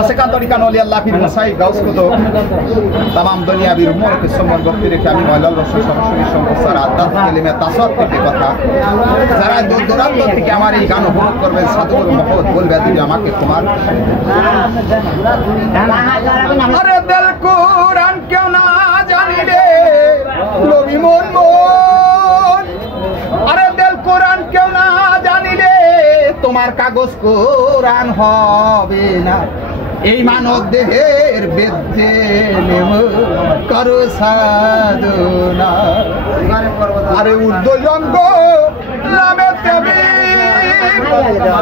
Asekan tarikan oleh Allah fir Musaid Gaus Kutup tamam dunia bir umur ke সম্মান করতে রেখে আমি ময়লাল রসুল সরাসরি সম্প্রচার আদাত কেলিমে তাসাদ থেকে কথা যারা দূর দূরান্ত থেকে আমার এই গান উপভোগ করবেন সাধুগুরু মহৎ বলবে তুমি আমাকে তোমার আরে দিল কুরআন কেউ না জানি রে নবী মন মন আরে দিল কুরআন কেউ না জানি রে তোমার কাগজ কুরআন হবে না এই মানব দেহের বেদে নেম করো সাধনা আরে উর্ধ্বঙ্গ নামে দেবী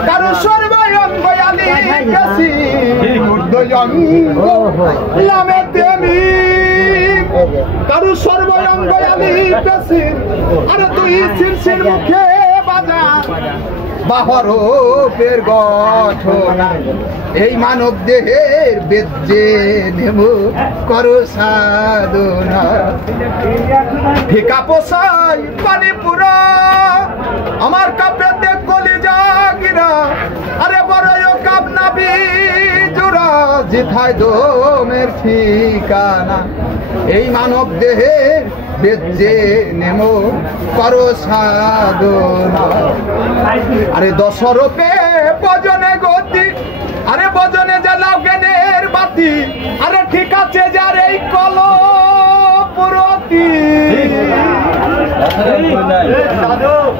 কারো সর্বঙ্গ আলী কাছি উর্ধ্বঙ্গ নামে দেবী কারো সর্বঙ্গ আলী কাছি আরে তুই শিরশির মুখে বাজা বাহরূপের গঠন এই মানব দেহের বেদে নেম করো সাধনা ফিকা পোষাই পানি পুরা আমার কাপড়ে কলিজা গিরা আরে বড় কাপ নাবি জোড়া জিথায় দমের ঠিকানা এই মানব দেহের বেদে নেম করো সাধনা আরে দশরূপে বজনে গতি আরে বজনে জ্বালাও জ্ঞানের বাতি আরে ঠিক আছে যার এই কলপুরতি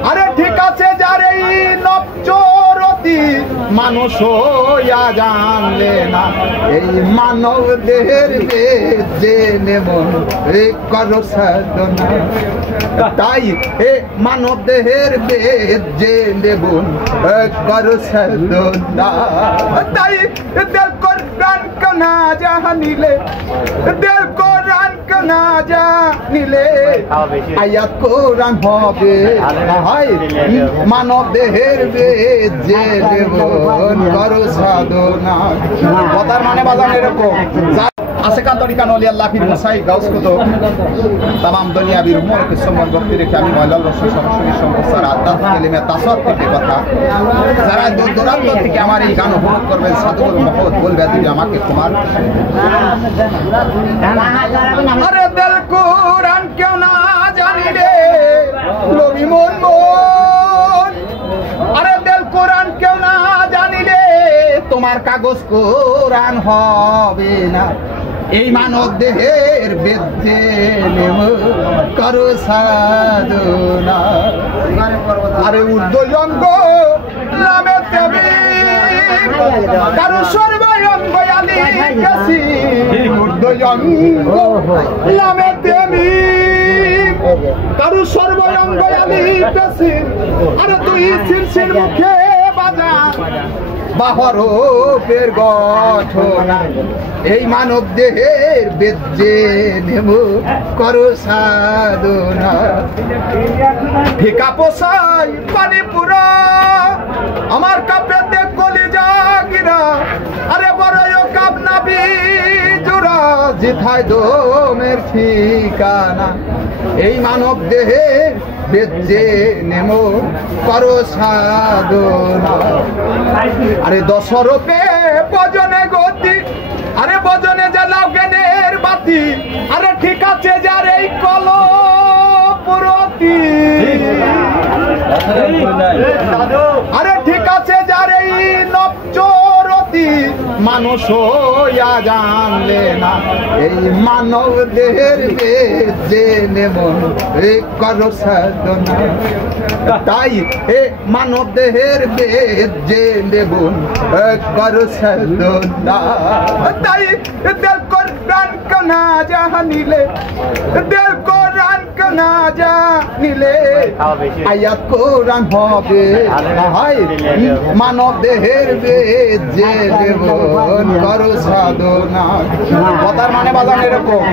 আরে ঠিক আছে যার এই নবচরতি মানুষ হইয়া জানলে না এই মানব দেহের বেদে নেম করো সাধনা তাই এ মানব দেহের বেদে নেব করো সাধনা তাই দিল কোরআন কে না জানিলে দিল কোরআন কে না জানিলে আয়াত কোরআন হবে হায় মানব দেহের বেদে নেব করো সাধনা কথার মানে বাজান এরকম Asekan tarikan oleh Allah fir Musaid Gaus Kutup tamam dunia bir umur ke সম্মান করতে রেখে আমি ময়লাল রসুল সরাসরি সম্প্রচার আদাত কেলিমে তাসাদ থেকে কথা যারা দূর দূরান্ত থেকে আমার এই গান উপভোগ করবেন সাধুগুরু মহৎ বলবে তুমি আমাকে তোমার আরে দিল কুরআন কেউ না জানি রে নবী মন মন আরে দিল কুরআন কেউ না জানি রে তোমার কাগজ কুরআন হবে না এই মানব দেহের বেদে নেম করো সাধনা আরে উর্ধ্বঙ্গ নামে দেবী কারো সর্বঙ্গ আলী কাছি উর্ধ্বঙ্গ নামে দেবী কারো সর্বঙ্গ আলী কাছি আরে তুই শিরশির মুখে বাজা বাহরূপের গঠন এই মানব দেহের বেদে নেম করো সাধনা ফিকা পোষাই পানি পুরা আমার কাপড়ে কলিজা গিরা আরে বড় কাপ নাবি জোড়া জিথায় দমের ঠিকানা এই মানব দেহের বেদে নেম করো সাধনা আরে দশরূপে বজনে গতি আরে বজনে জ্বালাও জ্ঞানের বাতি আরে ঠিক আছে যার এই কলপুরতি আরে ঠিক আছে যার এই নবচরতি মানুষ হইয়া জানলে না এই মানব দেহের বেদে নেব করো সাধনা তাই এ মানব দেহের বেদে নেব করো সাধনা তাই দিল কোরআন কে না জানিলে দিল কোরআন কে না জানিলে আয়াত কোরআন হবে হায় মানব দেহের বেদে নেব করো সাধনা কথার মানে বাজান এরকম।